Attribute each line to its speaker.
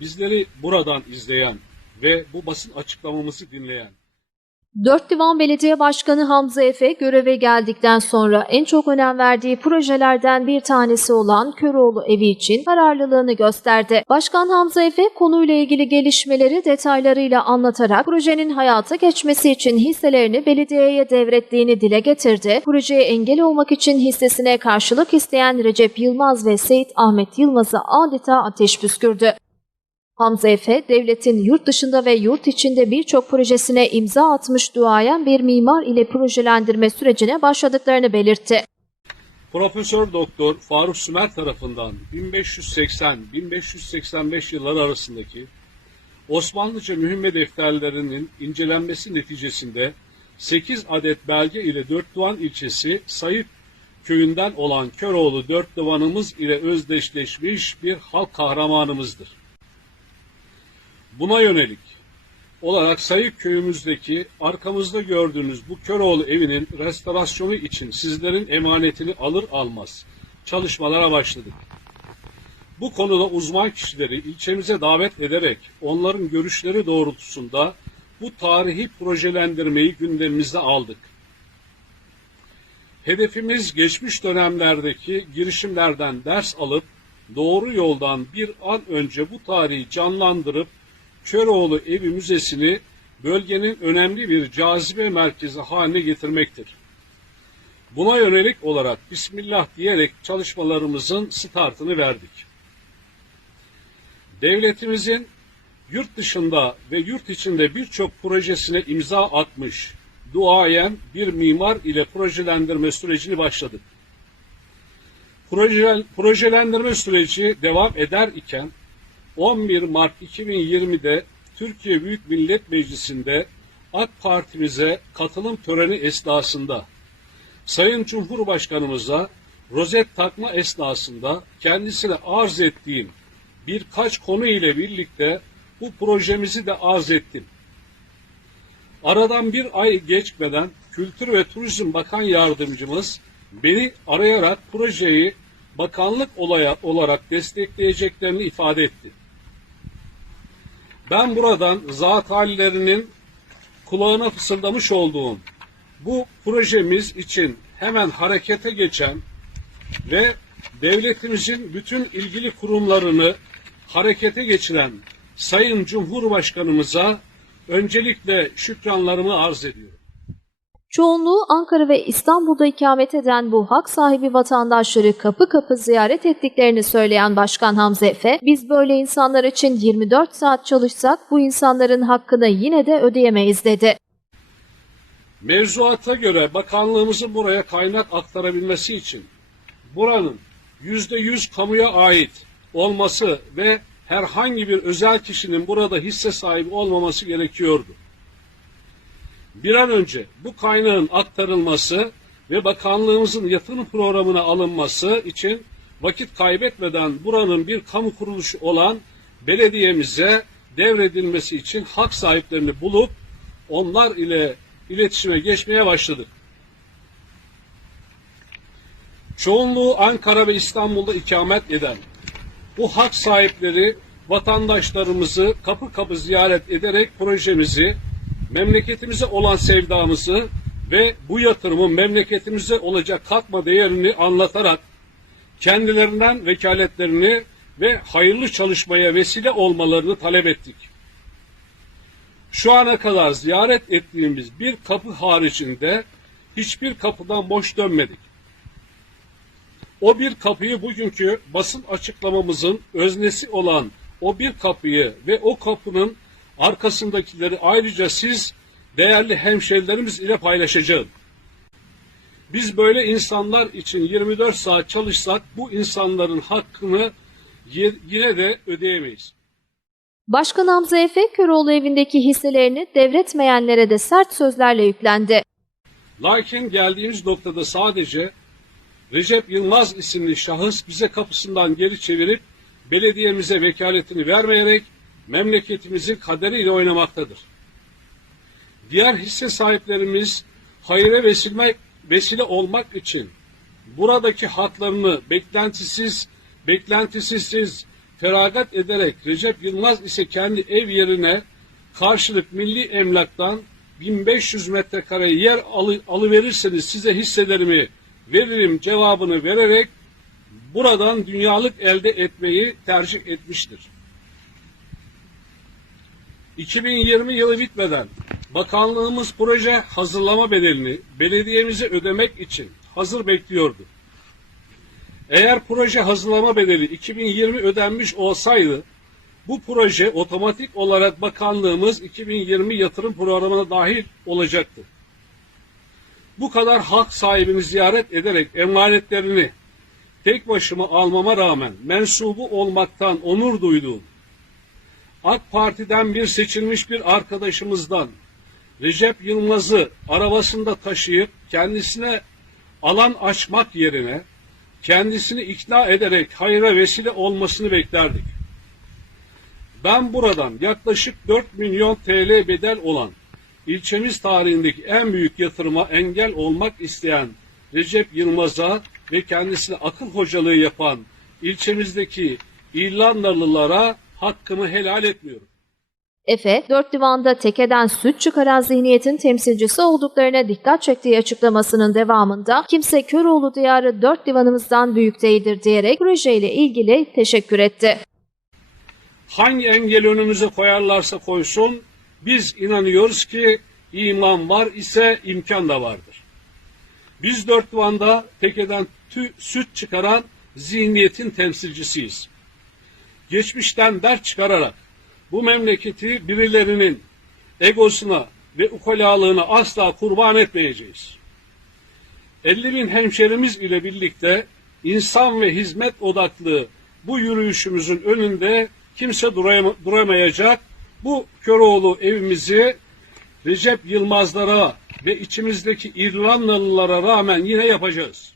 Speaker 1: bizleri buradan izleyen ve bu basın açıklamamızı dinleyen
Speaker 2: Dört Divan Belediye Başkanı Hamza Efe göreve geldikten sonra en çok önem verdiği projelerden bir tanesi olan Köroğlu evi için kararlılığını gösterdi. Başkan Hamza Efe konuyla ilgili gelişmeleri detaylarıyla anlatarak projenin hayata geçmesi için hisselerini belediyeye devrettiğini dile getirdi. Projeye engel olmak için hissesine karşılık isteyen Recep Yılmaz ve Seyit Ahmet Yılmaz'a adeta ateş püskürdü. Hamza Efe, devletin yurt dışında ve yurt içinde birçok projesine imza atmış duayen bir mimar ile projelendirme sürecine başladıklarını belirtti.
Speaker 1: Profesör Doktor Faruk Sümer tarafından 1580-1585 yılları arasındaki Osmanlıca mühimme defterlerinin incelenmesi neticesinde 8 adet belge ile Dörtduvan ilçesi Sayıp köyünden olan Köroğlu Dörtduvanımız ile özdeşleşmiş bir halk kahramanımızdır. Buna yönelik olarak Sayık köyümüzdeki arkamızda gördüğünüz bu Köroğlu evinin restorasyonu için sizlerin emanetini alır almaz çalışmalara başladık. Bu konuda uzman kişileri ilçemize davet ederek onların görüşleri doğrultusunda bu tarihi projelendirmeyi gündemimize aldık. Hedefimiz geçmiş dönemlerdeki girişimlerden ders alıp doğru yoldan bir an önce bu tarihi canlandırıp Köroğlu Evi Müzesi'ni bölgenin önemli bir cazibe merkezi haline getirmektir. Buna yönelik olarak Bismillah diyerek çalışmalarımızın startını verdik. Devletimizin yurt dışında ve yurt içinde birçok projesine imza atmış, duayen bir mimar ile projelendirme sürecini başladık. Proje, projelendirme süreci devam eder iken 11 Mart 2020'de Türkiye Büyük Millet Meclisi'nde AK Partimize katılım töreni esnasında Sayın Cumhurbaşkanımıza rozet takma esnasında kendisine arz ettiğim birkaç konu ile birlikte bu projemizi de arz ettim. Aradan bir ay geçmeden Kültür ve Turizm Bakan Yardımcımız beni arayarak projeyi bakanlık olaya, olarak destekleyeceklerini ifade etti. Ben buradan zat hallerinin kulağına fısıldamış olduğum bu projemiz için hemen harekete geçen ve devletimizin bütün ilgili kurumlarını harekete geçiren Sayın Cumhurbaşkanımıza öncelikle şükranlarımı arz ediyorum.
Speaker 2: Çoğunluğu Ankara ve İstanbul'da ikamet eden bu hak sahibi vatandaşları kapı kapı ziyaret ettiklerini söyleyen Başkan Hamza Efe, biz böyle insanlar için 24 saat çalışsak bu insanların hakkını yine de ödeyemeyiz dedi.
Speaker 1: Mevzuata göre bakanlığımızın buraya kaynak aktarabilmesi için buranın yüzde yüz kamuya ait olması ve herhangi bir özel kişinin burada hisse sahibi olmaması gerekiyordu. Bir an önce bu kaynağın aktarılması ve bakanlığımızın yatırım programına alınması için vakit kaybetmeden buranın bir kamu kuruluşu olan belediyemize devredilmesi için hak sahiplerini bulup onlar ile iletişime geçmeye başladık. Çoğunluğu Ankara ve İstanbul'da ikamet eden bu hak sahipleri vatandaşlarımızı kapı kapı ziyaret ederek projemizi, memleketimize olan sevdamızı ve bu yatırımın memleketimize olacak katma değerini anlatarak kendilerinden vekaletlerini ve hayırlı çalışmaya vesile olmalarını talep ettik. Şu ana kadar ziyaret ettiğimiz bir kapı haricinde hiçbir kapıdan boş dönmedik. O bir kapıyı bugünkü basın açıklamamızın öznesi olan o bir kapıyı ve o kapının arkasındakileri ayrıca siz değerli hemşerilerimiz ile paylaşacağım. Biz böyle insanlar için 24 saat çalışsak bu insanların hakkını yine de ödeyemeyiz.
Speaker 2: Başkan Hamza Efe, Köroğlu evindeki hisselerini devretmeyenlere de sert sözlerle yüklendi.
Speaker 1: Lakin geldiğimiz noktada sadece Recep Yılmaz isimli şahıs bize kapısından geri çevirip belediyemize vekaletini vermeyerek memleketimizin kaderiyle oynamaktadır. Diğer hisse sahiplerimiz hayra vesile, vesile olmak için buradaki haklarını beklentisiz, beklentisizsiz feragat ederek Recep Yılmaz ise kendi ev yerine karşılık milli emlaktan 1500 metrekare yer alı, alıverirseniz size hisselerimi veririm cevabını vererek buradan dünyalık elde etmeyi tercih etmiştir. 2020 yılı bitmeden bakanlığımız proje hazırlama bedelini belediyemize ödemek için hazır bekliyordu. Eğer proje hazırlama bedeli 2020 ödenmiş olsaydı bu proje otomatik olarak bakanlığımız 2020 yatırım programına dahil olacaktı. Bu kadar hak sahibini ziyaret ederek emanetlerini tek başıma almama rağmen mensubu olmaktan onur duyduğum AK Parti'den bir seçilmiş bir arkadaşımızdan Recep Yılmaz'ı arabasında taşıyıp kendisine alan açmak yerine kendisini ikna ederek hayra vesile olmasını beklerdik. Ben buradan yaklaşık 4 milyon TL bedel olan ilçemiz tarihindeki en büyük yatırıma engel olmak isteyen Recep Yılmaz'a ve kendisine akıl hocalığı yapan ilçemizdeki İrlandalılara hakkımı helal etmiyorum.
Speaker 2: Efe, dört divanda tekeden süt çıkaran zihniyetin temsilcisi olduklarına dikkat çektiği açıklamasının devamında kimse Köroğlu diyarı dört divanımızdan büyük değildir diyerek projeyle ilgili teşekkür etti.
Speaker 1: hangi engel önümüze koyarlarsa koysun biz inanıyoruz ki iman var ise imkan da vardır. Biz dört divanda tekeden tü, süt çıkaran zihniyetin temsilcisiyiz. Geçmişten ders çıkararak bu memleketi birilerinin egosuna ve ukalalığına asla kurban etmeyeceğiz. 50 bin hemşerimiz ile birlikte insan ve hizmet odaklı bu yürüyüşümüzün önünde kimse duramayacak. Bu Köroğlu evimizi Recep Yılmazlara ve içimizdeki İrlandalılara rağmen yine yapacağız.